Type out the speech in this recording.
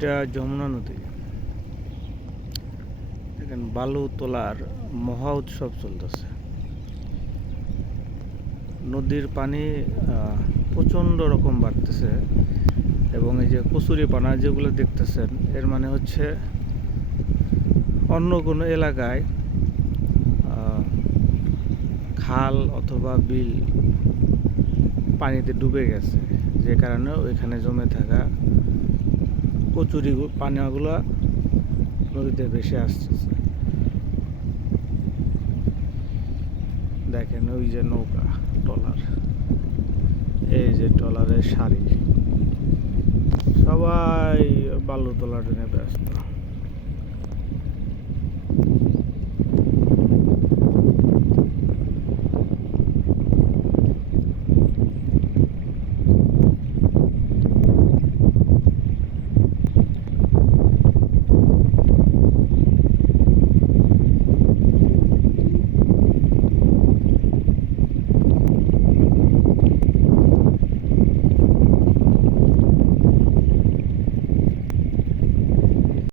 এটা যমুনা নদী। দেখেন বালু তোলার মহা উৎসব চলতেছে। নদীর পানি প্রচণ্ড রকম বাড়তেছে এবং এই যে কচুরি পানা যেগুলো দেখতেছেন এর মানে হচ্ছে অন্য কোনো এলাকায় খাল অথবা বিল পানিতে ডুবে গেছে, যে কারণে ওইখানে জমে থাকা কচুরি পানাগুলো নদীতে ভেসে আসতেছে। দেখেন ওই যে নৌকা, ট্রলার, এই যে ট্রলারের সারি, সবাই বালু তোলার জন্য ব্যস্ত।